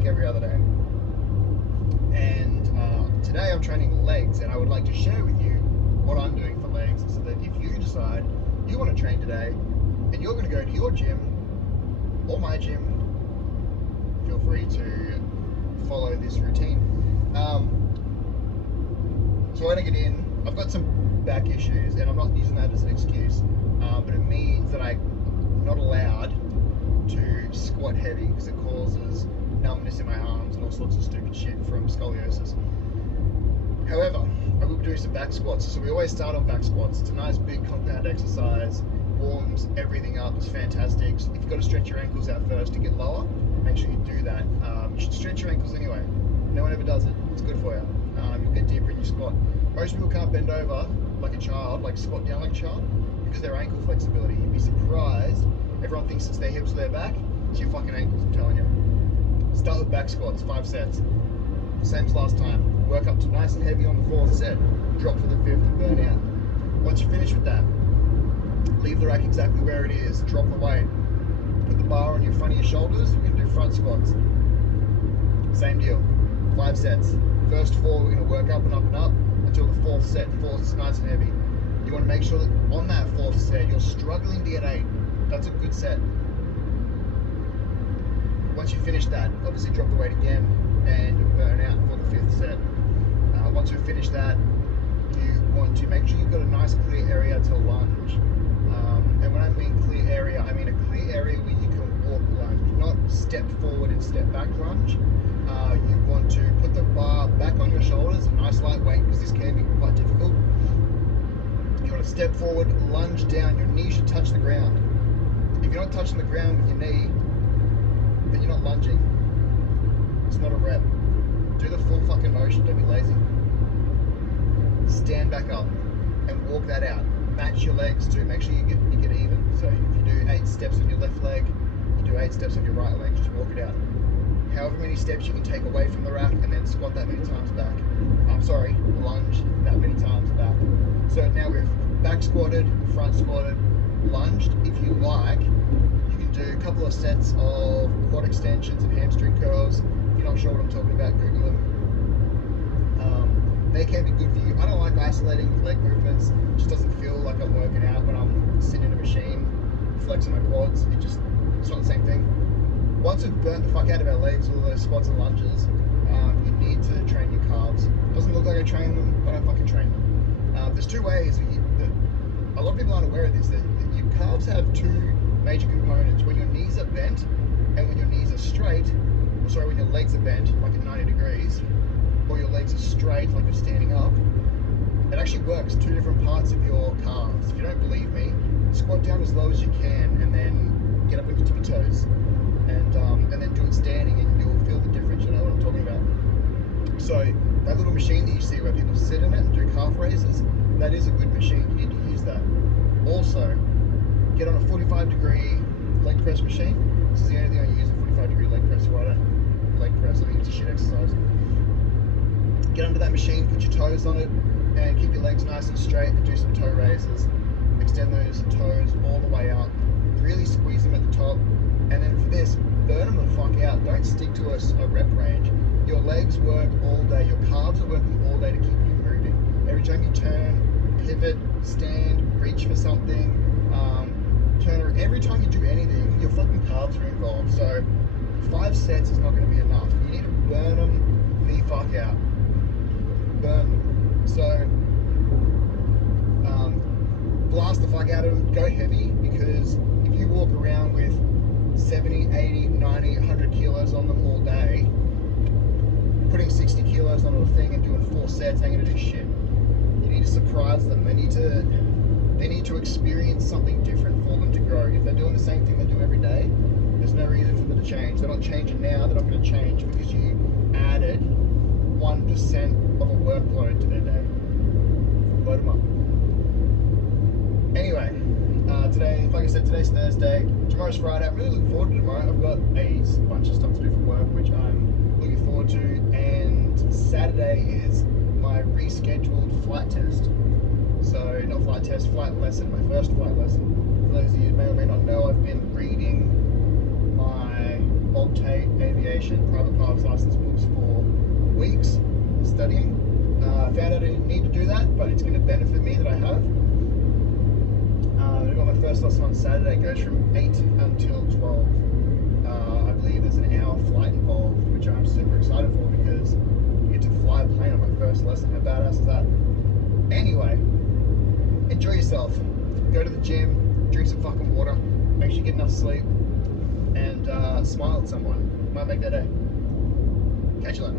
like every other day. And today I'm training legs, and I would like to share with you what I'm doing for legs, so that if you decide you want to train today and you're going to go to your gym or my gym, feel free to follow this routine. So when I get in, I've got some back issues, and I'm not using that as an excuse, but it means that I'm not allowed to squat heavy because it causes numbness in my arms and all sorts of stupid shit from scoliosis. However, I will be doing some back squats. So we always start on back squats. It's a nice big compound exercise, warms everything up, it's fantastic. So if you've got to stretch your ankles out first to get lower, make sure you do that. You should stretch your ankles anyway. No one ever does it. It's good for you. You'll get deeper in your squat. Most people can't bend over like a child, like squat down like a child, because of their ankle flexibility. You'd be surprised. Everyone thinks it's their hips or their back. It's your fucking ankles, I'm telling you. Start with back squats, 5 sets. Same as last time. Work up to nice and heavy on the 4th set. Drop for the 5th and burn out. Once you finish with that, leave the rack exactly where it is. Drop the weight. Put the bar on your front of your shoulders. We're going to do front squats. Same deal. 5 sets. First 4, we're going to work up and up and up until the 4th set. 4th is nice and heavy. You want to make sure that on that 4th set, you're struggling to get 8. That's a good set. Once you finish that, obviously drop the weight again and burn out for the 5th set. Once we've finished that, you want to make sure you've got a nice clear area to lunge. And when I mean clear area, I mean a clear area where you can walk lunge, not step forward and step back lunge. You want to put the bar back on your shoulders, a nice light weight, because this can be quite difficult. You want to step forward, lunge down, your knee should touch the ground. If you're not touching the ground with your knee, then you're not lunging. It's not a rep. Do the full fucking motion, don't be lazy. Stand back up and walk that out. Match your legs too, make sure you get even. So if you do 8 steps on your left leg, you do 8 steps on your right leg, just walk it out. However many steps you can take away from the rack and then squat that many times back. Lunge that many times back. So now we've back squatted, front squatted, lunged. If you like, you can do a couple of sets of quad extensions and hamstring curls. If you're not sure what I'm talking about, Google them. They can be good for you. I don't like isolating leg movements. It just doesn't feel like I'm working out when I'm sitting in a machine, flexing my quads. It's not the same thing. Once we've burnt the fuck out of our legs, all those squats and lunges, you need to train your calves. Doesn't look like I train them, but I fucking train them. There's 2 ways that a lot of people aren't aware of this, that your calves have 2 major components. When your knees are bent and when your knees are straight, when your legs are bent, like at 90 degrees, or your legs are straight, like you're standing up, it actually works 2 different parts of your calves. If you don't believe me, squat down as low as you can and then get up with your tippy toes. And then do it standing, and you'll feel the difference. You know what I'm talking about. So that little machine that you see where people sit in it and do calf raises, that is a good machine. You need to use that. Also, get on a 45-degree leg press machine. This is the only thing I use, a 45-degree leg press. So I don't leg press. I think it's a shit exercise. Get under that machine, put your toes on it, and keep your legs nice and straight, and do some toe raises. Extend those toes all the way up. Really squeeze them at the top. And then for this, burn them the fuck out. Don't stick to a rep range. Your legs work all day. Your calves are working all day to keep you moving. Every time you turn, pivot, stand, reach for something, turn around. Every time you do anything, your fucking calves are involved. So 5 sets is not going to be enough. You need to burn them the fuck out. Burn them. So blast the fuck out of them. Go heavy, because if you walk around with 70, 80, 90, 100 kilos on them all day, putting 60 kilos onto a thing and doing 4 sets ain't gonna do shit. You need to surprise them. They need to experience something different for them to grow. If they're doing the same thing they do every day, there's no reason for them to change. They're not changing now, they're not gonna change because you added 1% of a workload to their day. Load them up. Anyway, today, like I said, today's Thursday, tomorrow's Friday. I'm really looking forward to tomorrow. I've got a bunch of stuff to do for work, which I'm looking forward to, and Saturday is my rescheduled flight test. So, not flight test, flight lesson, my first flight lesson. For those of you who may or may not know, I've been reading my Bob Tate Aviation aviation private pilot's license books for weeks studying. I found out I didn't need to do that, but it's going to benefit me that I have. I got my first lesson on Saturday. It goes from 8 until 12. I believe there's an hour flight involved, which I'm super excited for because you get to fly a plane on my first lesson. How badass is that? Anyway, enjoy yourself. Go to the gym, drink some fucking water, make sure you get enough sleep, and smile at someone. Might make their day. Catch you later.